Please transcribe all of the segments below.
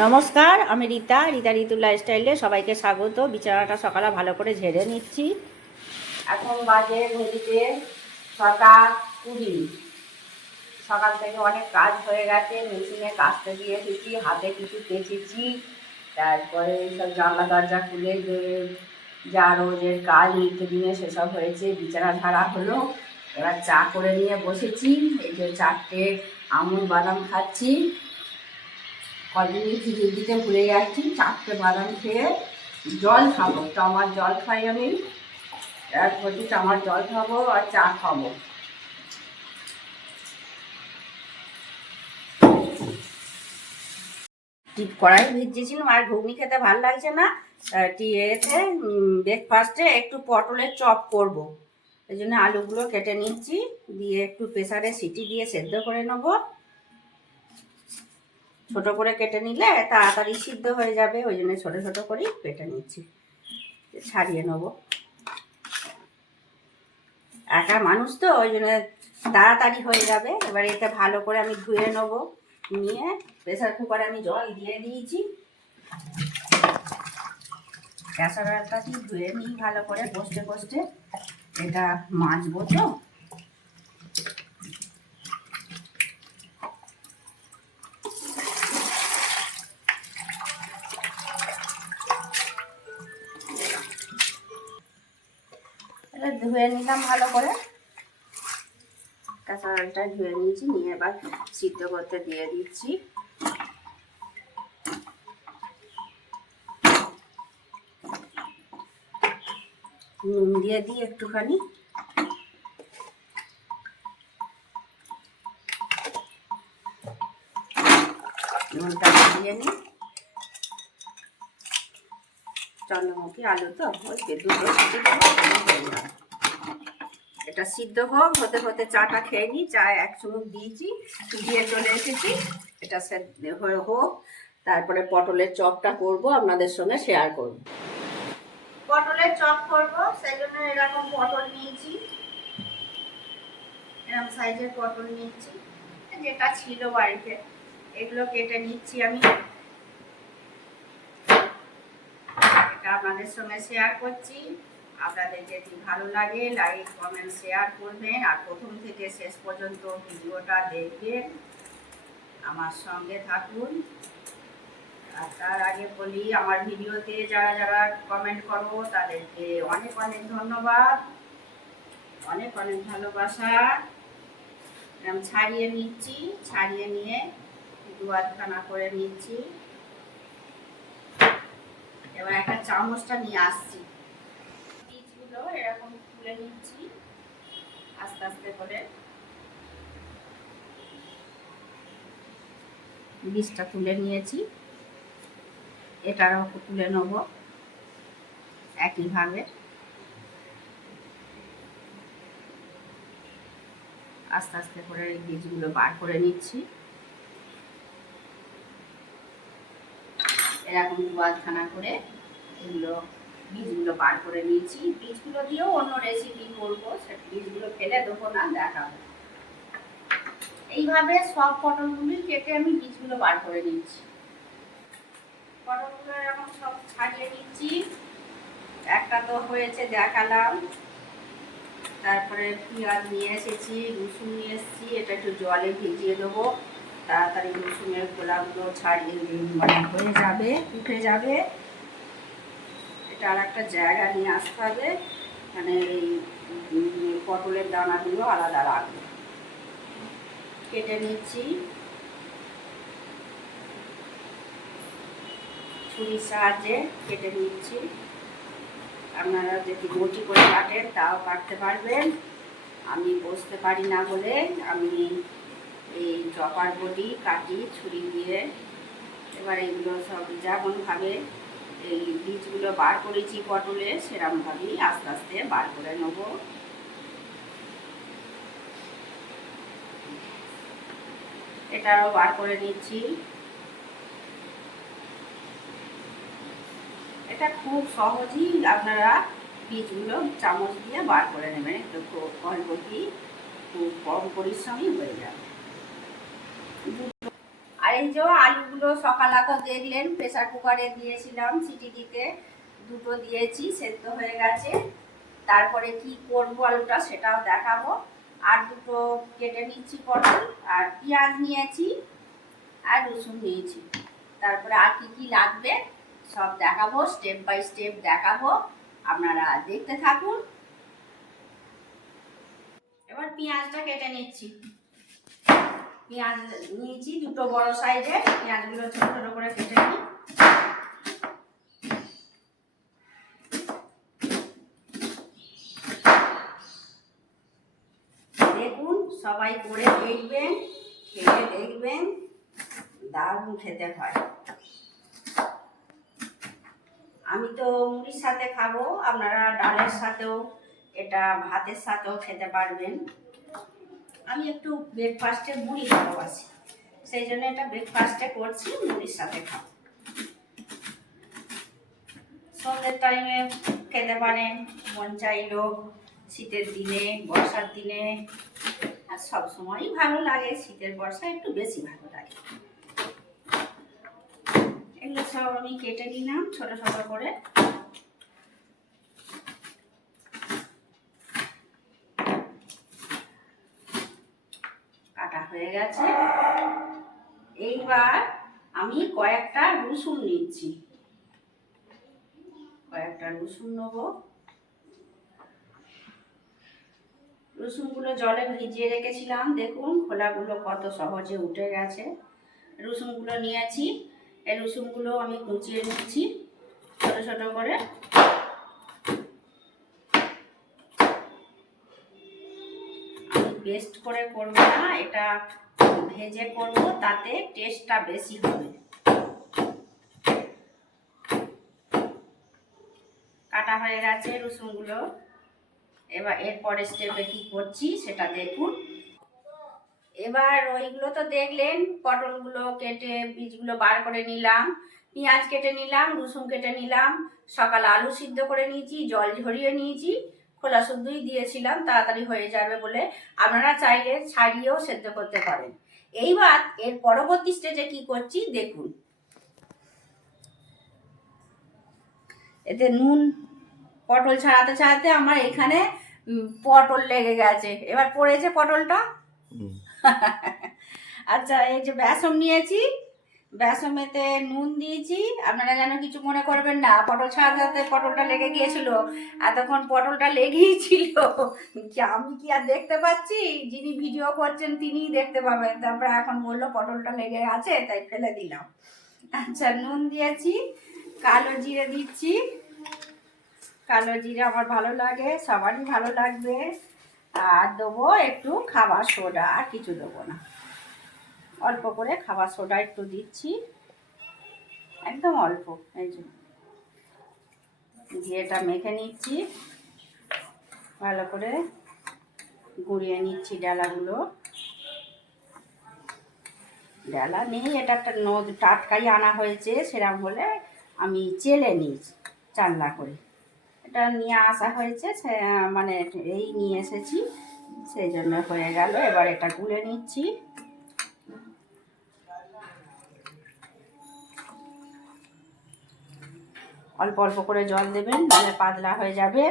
নমস্কার, আমি রীতা ঋতু লাইফস্টাইলে সবাইকে স্বাগত। বিছানাটা সকালে ভালো করে ঝেড়ে নিচ্ছি। এখন বাজে ঘড়িতে 6টা 20। সকাল থেকে অনেক কাজ হয়ে গেছে, মেশিনে কাচতে দিয়ে এসেছি, হাতে কিছু কেচেছি, তারপরে সব জানলা দরজা খুলে যা রোজের কাজ নিত্যদিনে সেসব হয়েছে। বিছানা ঝাড়া হলো, এবার চা করে নিয়ে বসেছি। এই যে 4টে আমুল বাদাম খাচ্ছি, কদিনই ভিজিয়ে দিতে ভুলে যাচ্ছি। 4টে বাদাম খেয়ে জল খাবো, আমার জল খাই আমি, 1 আমার জল খাবো আর চা খাবো। কড়াই ভিজিয়েছিলাম, আর ঘুগনি খেতে ভালো লাগছে না। এতে ব্রেকফাস্টে একটু পটলের চপ করব, এই জন্য আলুগুলো কেটে নিচ্ছি, দিয়ে একটু প্রেসারে সিটি দিয়ে সেদ্ধ করে নেবো। ছোট করে কেটে নিলে তাড়াতাড়ি সিদ্ধ হয়ে যাবে, ওই জন্য ছোটো ছোটো করেই কেটে নিচ্ছি, ছাড়িয়ে নেবো। একা মানুষ তো, ওই জন্য তাড়াতাড়ি হয়ে যাবে। এবার এটা ভালো করে আমি ধুয়ে নেবো, নিয়ে প্রেসার কুকারে আমি জল দিয়ে দিয়েছি। ক্যাসারোলটা দিয়ে ধুয়ে নিই ভালো করে, কষতে কষতে এটা মাজবো তো। ধুয়ে নিলাম ভালো করে, কাঁচালটা ধুয়ে নিয়েছি, নিয়ে এবার সিদ্ধ করতে দিয়ে দিচ্ছি। নুন দিয়ে দিই একটুখানি, নুনটা দিয়ে নিই। চন্দ্রমুখী আলু তো, ওই দুটো সিটি এটা সিদ্ধ হোক, হতে হতে চাটা খেয়ে নিই। চা 1 চুমুক দিয়েছি, দিয়ে চলে এসেছি। এটা হয়ে হোক, তারপরে পটলের চপটা করব, আপনাদের সঙ্গে শেয়ার করব। পটলের চপ করব, সেই জন্য এরকম পটল নিয়েছি, এরকম সাইজের পটল নিচ্ছি, যেটা ছিল বাড়িতে। এগুলো কেটে নিচ্ছি আমি, এটা আপনাদের সঙ্গে শেয়ার করছি। আপনাদের যদি ভালো লাগে লাইক কমেন্ট শেয়ার করবেন, আর প্রথম থেকে শেষ পর্যন্ত ভিডিওটা দেখবেন, আমার সঙ্গে থাকুন। আর তার আগে বলি, আমার ভিডিওতে যারা যারা কমেন্ট করো তাদেরকে অনেক অনেক ধন্যবাদ, অনেক অনেক ভালোবাসা। আমি ছাড়িয়ে নিচ্ছি, ছাড়িয়ে নিয়ে 2-8খানা করে নিচ্ছি। এবার একটা চামচটা নিয়ে আসছি, বীজগুলো এরকম তুলে নিচ্ছি আস্তে আস্তে করে। বীজটা তুলে নিয়েছি, এটারও তুলে নেব একইভাবে। আস্তে আস্তে করে এই বীজগুলো বার করে নিচ্ছি। এরকম 2-8খানা করে এগুলো বীজগুলো বার করে নিয়েছি। বীজগুলো দিয়েও অন্য রেসিপি করবো, সেটা বীজগুলো ফেলে দেবো না, দেখাবো। এইভাবে সব পটলগুলি কেটে আমি বীজগুলো বার করে নিচ্ছি। পটলগুলো এরকম সব ছাড়িয়ে নিচ্ছি। একটা তো হয়েছে দেখালাম, তারপরে পেঁয়াজ নিয়ে এসেছি, রসুন নিয়ে এসেছি, এটা একটু জলে ভিজিয়ে দেবো, তাড়াতাড়ি রসুনের খোলাগুলো ছাড়িয়ে মানে হয়ে যাবে, উঠে যাবে। এটা আর একটা জায়গা নিয়ে আসতে হবে, মানে এই পটলের দানাগুলো আলাদা রাখবে। কেটে নিচ্ছি, ছুরির সাহায্যে কেটে নিচ্ছি। আপনারা যদি বটি করে কাটেন তাও কাটতে পারবেন, আমি বসতে পারি না বলে আমি এই চপার বটি কাটি ছুরি দিয়ে। এবার এগুলো সব যেমনভাবে এই বীজগুলো বার করেছি পটলে, সেরকমভাবেই আস্তে আস্তে বার করে নেব। এটাও বার করে নিচ্ছি। এটা খুব সহজেই আপনারা বীজগুলো চামচ দিয়ে বার করে নেবেন, একটু অল্পই, খুব কম পরিশ্রমই হয়ে যাবে। আর আর এই যে আলুগুলো সকালে তো দেখলেন প্রেসার কুকারে দিয়েছিলাম সিটি দিতে, দুটো দিয়েছি, সেদ্ধ হয়ে গেছে। তারপরে কি করব আলুটা সেটাও দেখাবো। আর দুটো কেটে নিচ্ছি পটল, আর পেঁয়াজ নিয়েছি, আর রসুন নিয়েছি। তারপরে আর কি কি লাগবে সব দেখাবো, স্টেপ বাই স্টেপ দেখাবো, আপনারা দেখতে থাকুন। এবার পেঁয়াজটা কেটে নিচ্ছি। পেঁয়াজ নিয়েছি দুটো বড় সাইজের, পেঁয়াজগুলো ছোট ছোট করে কেটে নিই। দেখুন, সবাই করে দেখবেন, খেয়ে দেখবেন, দারুণ খেতে হয়। আমি তো মুড়ির সাথে খাবো, আপনারা ডালের সাথেও, এটা ভাতের সাথেও খেতে পারবেন। আমি একটু ব্রেকফাস্টে মুড়ি ভালোবাসি, সেই জন্য এটা ব্রেকফাস্টে করছি, মুড়ির সাথে খাবো। সন্ধ্যের টাইমে খেতে পারেন, মন চাইলো, শীতের দিনে, বর্ষার দিনে, আর সব সময়ই ভালো লাগে, শীতের বর্ষায় একটু বেশি ভালো লাগে। এগুলো সব আমি কেটে নিলাম ছোট ছোট করে। কাটা হয়ে গেছে। এইবার আমি কয়েকটা রসুন নিচ্ছি, কয়েকটা রসুন নেব। রসুনগুলো জলে ভিজিয়ে রেখেছিলাম, দেখুন খোলাগুলো কত সহজে উঠে গেছে। রসুনগুলো নিয়েছি, এই রসুনগুলো আমি কুচিয়ে নিচ্ছি ছোট ছোট করে। আমি পেস্ট করে করব না, এটা ভেজে করব, তাতে টেস্টটা বেশি হবে। কাটা হয়ে গেছে রসুনগুলো। এবার এরপরে স্টেপে কি করছি সেটা দেখুন। এবার ওইগুলো তো দেখলেন, পটলগুলো কেটে বীজগুলো বার করে নিলাম, পেঁয়াজ কেটে নিলাম, রসুন কেটে নিলাম, সকালে আলু সিদ্ধ করে নিয়েছি, জল ঝরিয়ে নিয়েছি, খোলা শুদ্ধই দিয়েছিলাম তাড়াতাড়ি হয়ে যাবে বলে। আপনারা চাইলে ছাড়িয়েও সেদ্ধ করতে পারেন। এইবার এর পরবর্তী স্টেজে কি করছি দেখুন। এতে নুন, পটল ছাড়াতে ছাড়াতে আমার এখানে পটল লেগে গেছে, এবার পড়েছে পটলটা। আচ্ছা, এই যে বেসন নিয়েছি, বেসমেতে নুন দিয়েছি, আপনারা যেন কিছু মনে করবেন না, পটল ছাড়াতে পটলটা লেগে গিয়েছিল, এতক্ষণ পটলটা লেগেই ছিল। আমি কি আর দেখতে পাচ্ছি? যিনি ভিডিও করছেন তিনিই দেখতে পাবেন। তারপরে এখন বললো পটলটা লেগে আছে, তাই ফেলে দিলাম। আচ্ছা, নুন দিয়েছি, কালো জিরে দিচ্ছি, কালো জিরে আমার ভালো লাগে, সবারই ভালো লাগবে। আর দেবো একটু খাবার সোডা, আর কিছু দেবো না, অল্প করে খাবার সোডা একটু দিচ্ছি, একদম অল্প। এই যে দিয়ে এটা মেখে নিচ্ছি, ভালো করে গুঁড়িয়ে নিচ্ছি ডালাগুলো। ডালা নেই, এটা একটা টাটকাই আনা হয়েছে, সেরকম হলে আমি চেলে নিই চালনা করে। এটা নিয়ে আসা হয়েছে, মানে এই নিয়ে এসেছি, সেই জন্য হয়ে গেল। এবার এটা গুলে নিচ্ছি। অল্প অল্প করে জল দেবেন, নাহলে পাতলা হয়ে যাবে।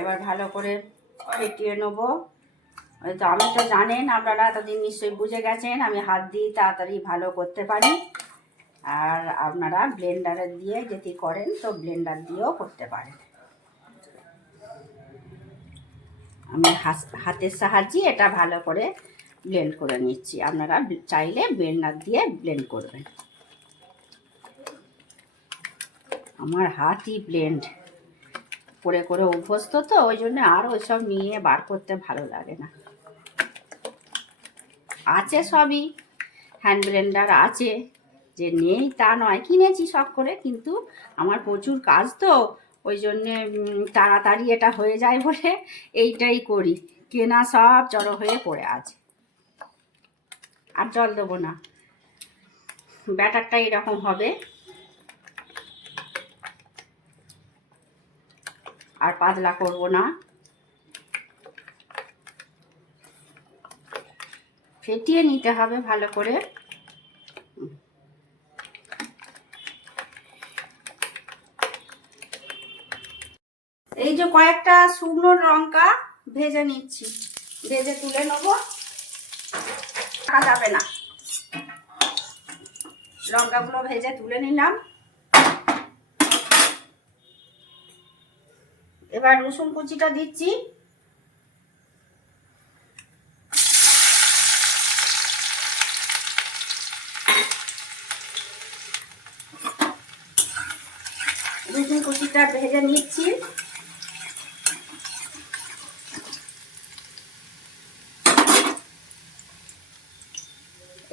এবার ভালো করে ফেটিয়ে নেবো। ওই তো, আমি তো জানেন আপনারা এতদিন নিশ্চয়ই বুঝে গেছেন আমি হাত দিয়ে তাড়াতাড়ি ভালো করতে পারি। আর আপনারা ব্লেন্ডারে দিয়ে যদি করেন তো ব্লেন্ডার দিয়েও করতে পারেন। আমি হাতের সাহায্যে এটা ভালো করে ব্লেন্ড করে নিচ্ছি, আপনারা চাইলে ব্লেন্ডার দিয়ে ব্লেন্ড করবেন। আমার হাতই ব্লেন্ড করে করে অভ্যস্ত, তো ওই জন্য আর ওইসব নিয়ে বার করতে ভালো লাগে না। আছে সবই, হ্যান্ড ব্লেন্ডার আছে, যে নেই তা নয়, কিনেছি শখ করে, কিন্তু আমার প্রচুর কাজ তো, ওই জন্যে তাড়াতাড়ি এটা হয়ে যায় বলে এইটাই করি। কেনা সব জড়ো হয়ে পড়ে আছে। আর জল দেবো না, ব্যাটারটা এরকম হবে, আর পাতলা করব না। ফেটিয়ে নিতে হবে ভালো করে। এই যে কয়েকটা শুকনো লঙ্কা ভেজে নিচ্ছি, ভেজে তুলে নেবো, রাখা যাবে না। লঙ্কাগুলো ভেজে তুলে নিলাম। এবার রসুন কুচিটা দিচ্ছি। রসুন কুচিটা ভেজে নিচ্ছি।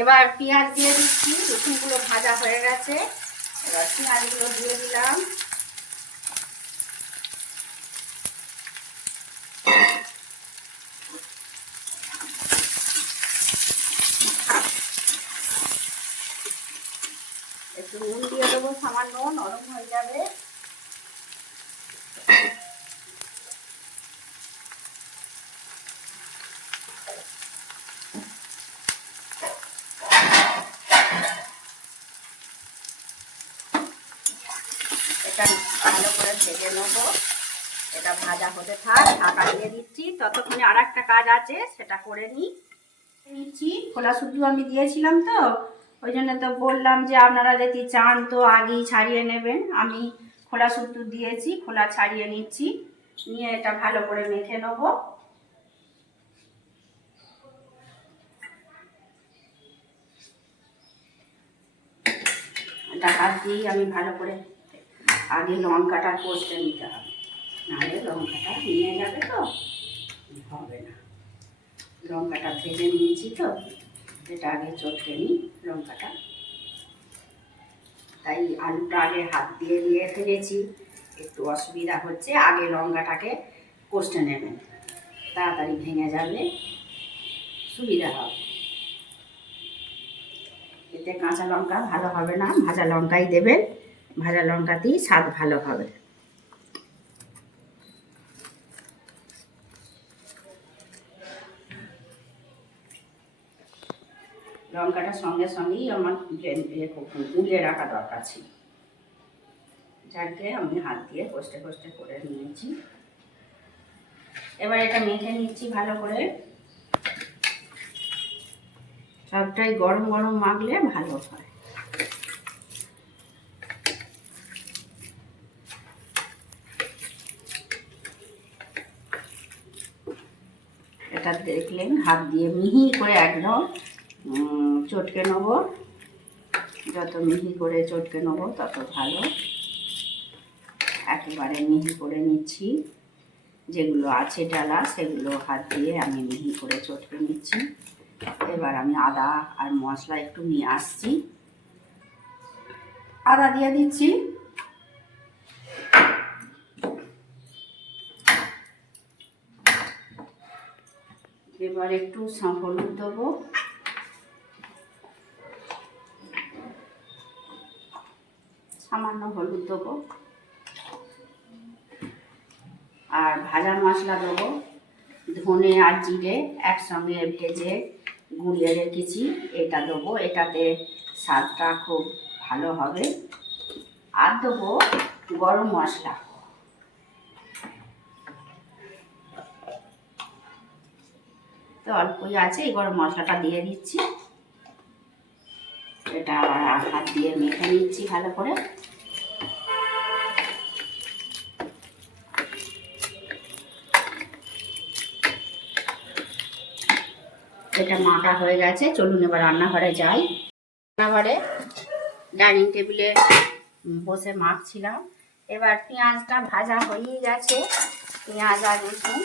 এবার পেঁয়াজ দিয়ে দিচ্ছি। রসুনগুলো ভাজা হয়ে গেছে, এবার পেঁয়াজগুলো দিয়ে দিলাম। একটু নুন দিয়ে দেবো সামান্য, নরম হয়ে যাবে। এটা ভালো করে ভেজে নেবো। এটা ভাজা হতে থাক, ঢাকা দিয়ে দিচ্ছি। ততক্ষণে আর একটা কাজ আছে, সেটা করে নিচ্ছি। খোলা শুদ্ধ আমি দিয়েছিলাম তো, ওই জন্য তো বললাম যে আপনারা যদি চান তো আগেই ছাড়িয়ে নেবেন। আমি খোলা শুদ্ধ দিয়েছি, খোলা ছাড়িয়ে নিচ্ছি। নিয়ে এটা ভালো করে মেখে নেবো। এটা হাত দিয়েই আমি ভালো করে আগে লঙ্কাটা কষতে নিতে হবে, নাহলে লঙ্কাটা নিয়ে যাবে তো হবে না। লঙ্কাটা ভেজে নিয়েছি তো, এটা আগে চটকে নিই লঙ্কাটা। তাই আলুটা আগে হাত দিয়ে দিয়ে ফেলেছি, একটু অসুবিধা হচ্ছে। আগে লঙ্কাটাকে কষতে নেবেন, তাড়াতাড়ি ভেঙে যাবে, সুবিধা হবে। এতে কাঁচা লঙ্কা ভালো হবে না, ভাজা লঙ্কাই দেবেন, ভাজা লঙ্কাতেই স্বাদ ভালো হবে। লঙ্কাটা সঙ্গে সঙ্গেই আমার গুলিয়ে রাখা দরকার ছিল, যাকে আমি হাত দিয়ে কষতে কষতে করে নিয়েছি। এবার এটা মেখে নিচ্ছি ভালো করে। সবটাই গরম গরম মাখলে ভালো হয়। এটা দেখলেন হাত দিয়ে মিহি করে একদম চটকে নেবো। যত মিহি করে চটকে নেবো তত ভালো। একেবারে মিহি করে নিচ্ছি, যেগুলো আছে ডালা সেগুলো হাত দিয়ে আমি মিহি করে চটকে নিচ্ছি। এবার আমি আদা আর মশলা একটু নিয়ে আসছি, আদা দিয়ে দিচ্ছি। এবার একটু হলুদ দেবো, সামান্য হলুদ দেবো। আর ভাজা মশলা দেবো, ধনে আর জিরে একসঙ্গে ভেজে গুঁড়িয়ে রেখেছি, এটা দেবো। এটাতে স্বাদটা খুব ভালো হবে। আর দেবো গরম মশলা, তো অল্পই আছে, এই গরম মশলাটা দিয়ে দিচ্ছি। এটা আবার হাত দিয়ে মেখে নিচ্ছি ভালো করে। এটা মাখা হয়ে গেছে, চলুন এবার রান্নাঘরে যাই। রান্নাঘরে ডাইনিং টেবিলে বসে মাখছিলাম। এবার পেঁয়াজটা ভাজা হয়েই গেছে, পেঁয়াজ আর রসুন।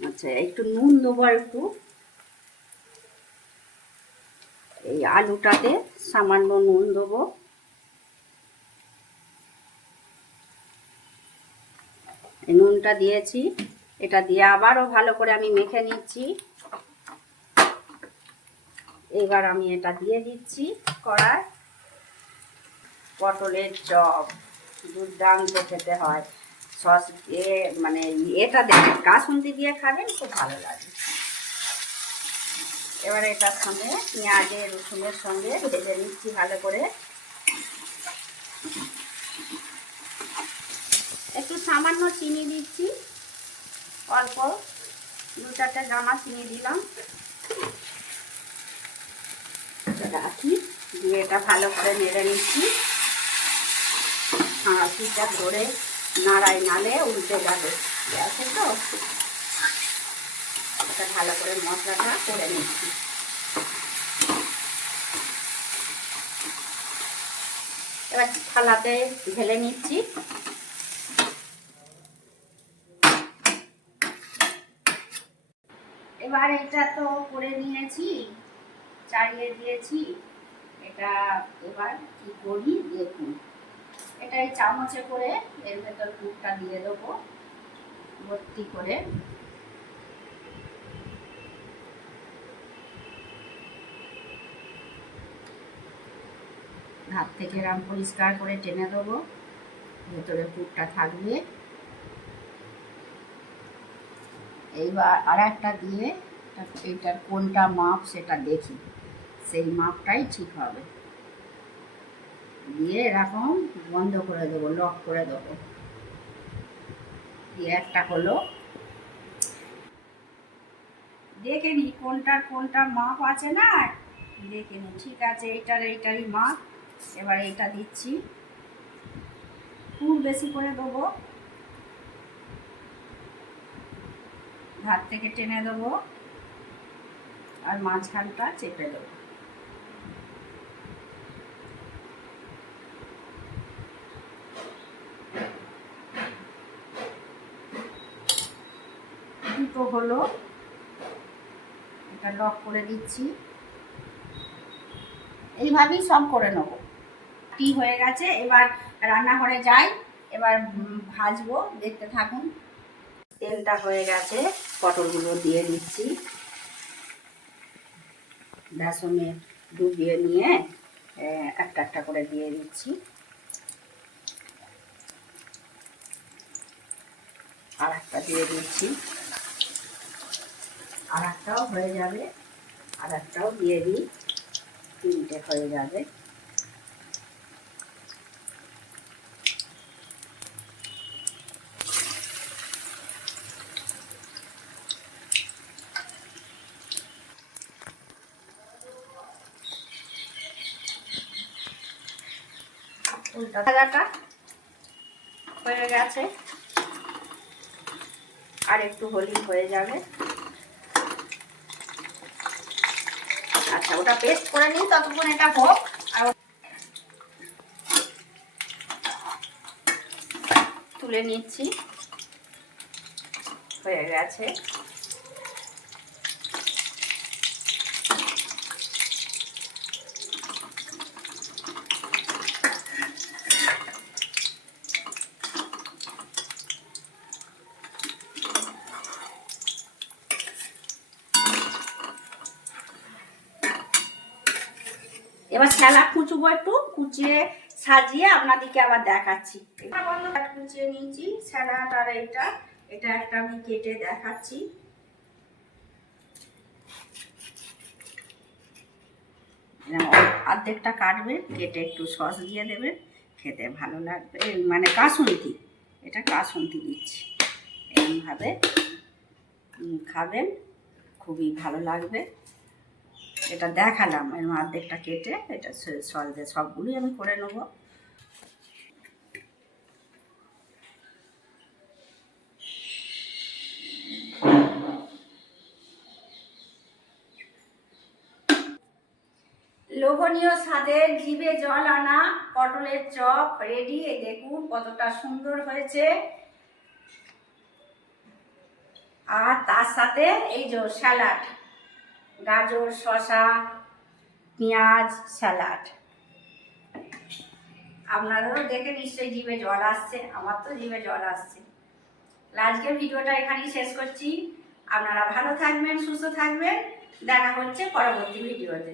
আচ্ছা, একটু নুন দেবো, একটু এই আলুটাতে সামান্য নুন দেবো। নুনটা দিয়েছি, এটা দিয়ে আবারও ভালো করে আমি মেখে নিচ্ছি। এবার আমি এটা দিয়ে দিচ্ছি কড়ায়। পটলের চপ দুর্দান্ত খেতে হয়, সস দিয়ে, মানে এটা দেখে কাসুন্দি দিয়ে খাবেন, খুব ভালো লাগে। এবার এটার সঙ্গে পেঁয়াজের রসুনের সঙ্গে ভেজে নিচ্ছি ভালো করে। সামান্য চিনি দিচ্ছি, অল্প 2-4টে দানা চিনি দিলাম। রাখি দিয়ে এটা ভালো করে নেড়ে নিচ্ছি। হাঁড়িটা ধরে নাড়াই, নালে উল্টে যাবে, আছে তো। এটা ভালো করে মশলাটা করে নিচ্ছি। এবার থালাতে ঢেলে নিচ্ছি। এবার এটা তো করে নিয়েছি, চালিয়ে দিয়েছি। এটা এবার কি করি দেখুন। এটা এই চামচে করে এর ভেতর পুরটা দিয়ে দেবো ভর্তি করে। হাত থেকে এরকম পরিষ্কার করে টেনে দেবো, ভেতরে পুরটা থাকবে। এইবার আর একটা দিয়ে এইটার কোনটা মাপ সেটা দেখি, সেই মাপটাই ঠিক হবে। দিয়ে এরকম বন্ধ করে দেবো, লক করে দেবো। দিয়ে একটা হলো, দেখে নি কোনটার কোনটা মাপ আছে না, দেখে নি। ঠিক আছে, এইটারই মাপ। এবার এইটা দিচ্ছি, পুর বেশি করে দেবো, ধার থেকে টেনে দেবো আর মাঝখানটা চেপে দেবো। দুটো হলো, এটা লক করে দিচ্ছি। এইভাবেই সব করে নেব। টি হয়ে গেছে, এবার রান্নাঘরে যাই, এবার ভাজবো, দেখতে থাকুন। তেলটা হয়ে গেছে, পটলগুলো দিয়ে দিচ্ছি। বেসনে ডুবিয়ে নিয়ে একটা একটা করে দিয়ে দিচ্ছি। আর একটা দিয়ে দিচ্ছি, আর একটাও হয়ে যাবে, আর একটাও দিয়ে দিই, 3টে হয়ে যাবে। উল্টা ভাজাটা হয়ে গেছে, আর একটু হলেই হয়ে যাবে। আচ্ছা, ওটা পেস্ট করে নিই, ততক্ষণ এটা হোক। আর তুলে নিচ্ছি, হয়ে গেছে। এবার স্যালাড কুচবো, একটু কুচিয়ে সাজিয়ে আপনাদেরকে আবার দেখাচ্ছি। কুচিয়ে নিয়েছি স্যালাড, আর এটা একটা আমি কেটে দেখাচ্ছি। অর্ধেকটা কাটবেন, কেটে একটু সস দিয়ে দেবেন, খেতে ভালো লাগবে। মানে কাসুন্দি, এটা কাসুন্দি দিচ্ছি। এরকমভাবে খাবেন, খুবই ভালো লাগবে। এটা দেখালাম, এর অর্ধেকটা কেটে এটা সস দিয়ে সবগুলোই আমি করে নেবো। লোভনীয় স্বাদের জিভে জল আনা পটলের চপ রেডি। এই দেখুন কতটা সুন্দর হয়েছে। আর তার সাথে এই যে স্যালাড, গাজর, শসা, পেঁয়াজ স্যালাড। আপনাদেরও দেখে নিশ্চয়ই জিভে জল আসছে, আমার তো জিভে জল আসছে। আজকের ভিডিওটা এখানেই শেষ করছি। আপনারা ভালো থাকবেন, সুস্থ থাকবেন। দেখা হচ্ছে পরবর্তী ভিডিওতে।